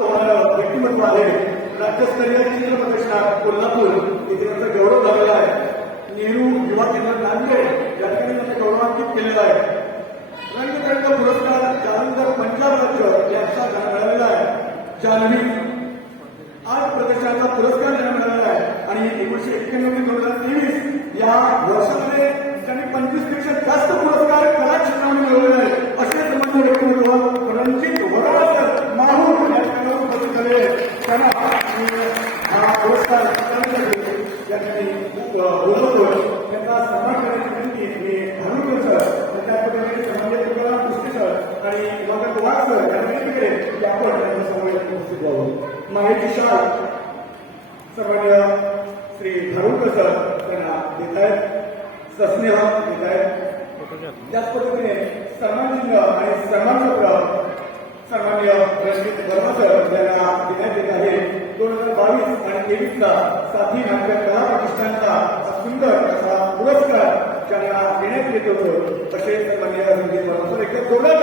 व्यक्तिमत्व आहे. राज्यस्तरीय चित्र प्रदर्शनात कोल्हापूर येथे त्यांचा गौरव झालेला आहे. नेहरू युवा केंद्र नांदेड या ठिकाणी त्यांना गौरवान्वित केलेला आहे. रंगतरंग पुरस्कार जालंधर पंजाब राज्य यांचा मिळालेला आहे. जान्हवी आर्ट प्रदर्शनाचा पुरस्कार त्यांना मिळालेला आहे आणि 1991-2023 या वर्षामध्ये त्यांनी 25 पेक्षा जास्त पुरस्कार कला क्षेत्रामध्ये मिळवलेले आहेत. असे संबंध व्यक्तिमत्व रणजित वडवासर माहूर या ठिकाणी उपस्थित झाले. त्यांना हा पुरस्कार या ठिकाणी बोलवतो. त्यांचा सन्मान करण्याची विनंती मी धारूरकर सर त्याच्याकडे संबंधित तुकाराम कुस्ते सर आणि मगर वाघ सर यांना विनंती करेन की आपण त्यांच्या समोर उपस्थित व्हावं. माहिती शाल सर्वांना श्री धारूरकर सर त्यांना देत आहेत. सस्नेह देत आहेत. त्याच पद्धतीने सन्मानचिन्ह आणि सन्मानपत्र सन्मान्य रणजित वर्मा सर यांना देण्यात येत आहे. 2022 आणि 2023चा साथी नाट्य कला प्रतिष्ठानचा सुंदर असा पुरस्कार ज्यांना देण्यात येत होतो तसे सन्मान्य रणजित वर्मा सर एकदा जोरदार